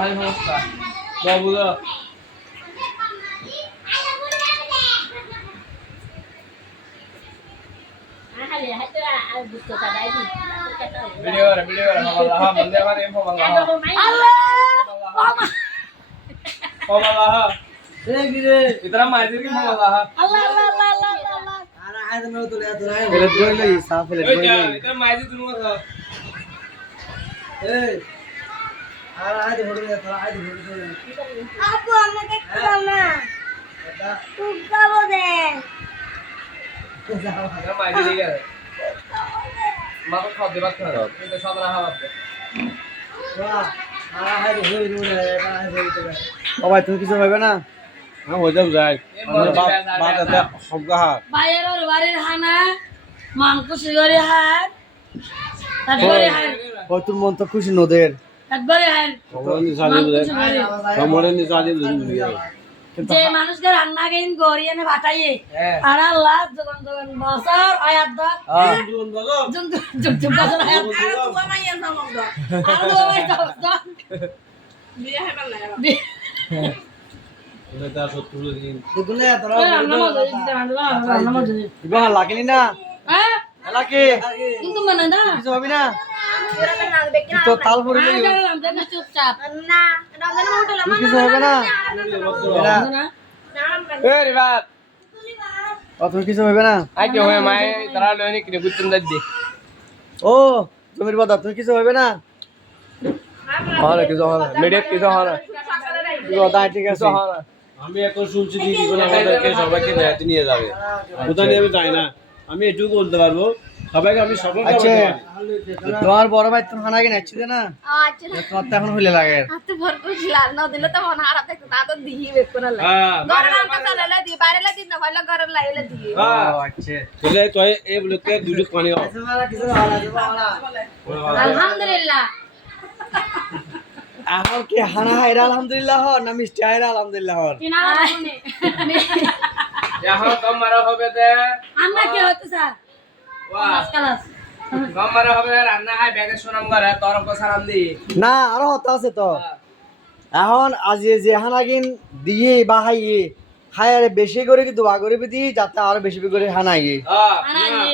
হয় সমস্যা বাবু দা video Allah bende var info Allah Allah इतना माइजर की Allah अरे आज मैं तो ले तो रहा है फिर बोल ले साफ फिर बोल ले इतना माइजर तुम था ए अरे आज हो रहा है थोड़ा आज हो रहा है आपको हमें देखना ना तू क्या बोले इतना माइजर नहीं है माँ को खाओ दिमाग खा रहा है तो सब रहा है वाह आज हो रहा है आज हो रहा है ओ भाई तुम किसे भाई ना हां हो जाओ जाए बात आता सब कहा বাইরের বাড়ির হানা মাংস শিগরে হার তারপরে হার কত মন তো খুশি নদের তারপরে হার हमरे निसाले बुझे যে মানুষকে রান্না গেন গরিয়ানে ভাটাইয়ে আর আল্লাহ জগন জগন বছর আয়াত দা জীবন বলো জুন জুন জুন বছর আয়াত আর তো মাইয়া নামক দা আর তো মাইয়া দা বিয়ে হেবাল লাগা এটা সত্তর দিন দুলে তোরা নামাজ ইবা লাগেনি না হ্যাঁ লাগে কিন্তু মানে না কিছু হবে না তো তাল পড়ে না চুপচাপ না রমজান হোটেল কিছু হবে না ए रिवात অত কিছু হবে না आई क्यों है मैं तरा लेने के लिए कुछ तुम दे ও জমির বাদা তুমি কিছু হবে না हां किसो हां मीडिया किसो हां বাদা ঠিক আছে আমি এখন শুনছি দিদি বলে আমাদেরকে সবাইকে বেড়াতে নিয়ে যাবে কোথায় নিয়ে আমি যাই না আমি এটুকু বলতে পারবো সবাইকে আমি সবাইকে আচ্ছা বলতে পারি। তোমার বড় ভাই তুমি খানা কিনে আসছিলে না আচ্ছা তোমার তো এখন হইলে লাগে আতে ভরপুর ছিলার না দিলে তো মন হারাতে তা তো দিই বেক করে লাগে হ্যাঁ ঘরে রান্না চালালে দি বাইরে লা দিন না ভালো ঘরে লাইলে দি ও আচ্ছা তাহলে তো এই বলতে দুটো পানি খাও কিছু ভালো আলহামদুলিল্লাহ এখন কি হানা হাইরা আলহামদুলিল্লাহ হ না মিষ্টি হাইরা আলহামদুলিল্লাহ হ কিনা यहाँ कम मारा हो गए थे আমরা কি হতে স্যার वाह ক্লাস ক্লাস कम मारा हो गए रान्ना है बैगे सुनाम करे तोर को सलाम दी না আরো হতা আছে তো এখন আজ যে হানাগিন দিয়ে বাহাইয়ে হায়ারে বেশি করে কি দোয়া করে দি যাতে আরো বেশি করে হানাইয়ে हां আনা নি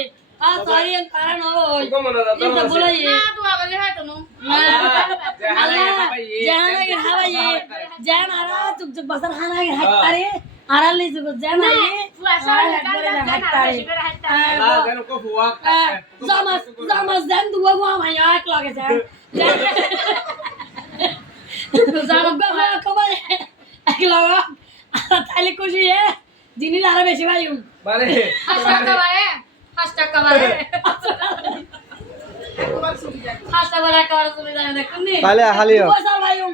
সরি কারণ ওই को मन ना এটা तो বলাই না দোয়া করে হয় তো জানা কি হাওয়াইয়ে জানা আরা চুপ চুপ বসর হানা কি হাইতারে আরা লি চুপ জানা ই Allah dan को हुआ জামাস জান দুয়া গো মাইয়া এক লাগে জান জামাস গো কবে এক লাগা তাইলে খুশি হে জিনিস আরো বেশি ভাইউম मारे হাসটা কবারে হাসটা বলা কবার তুমি জানে দেখুন নি তাহলে হালিও দুয়া সাল ভাইউম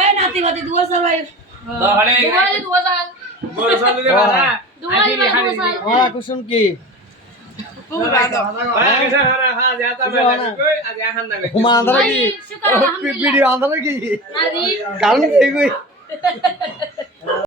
এই নাতি বাতি দুয়া সাল ভাই तो हले দুয়া সাল गोर साल दे वाला দুয়া সাল ওরা কুসুম কি कैसा खाना हां जाता मैं कोई आज यहाँ ना হুমা আন্ধারা কি শুকর আলহামদুলিল্লাহ ভিডিও আন্ধারা কি নাদি কারণ কি কই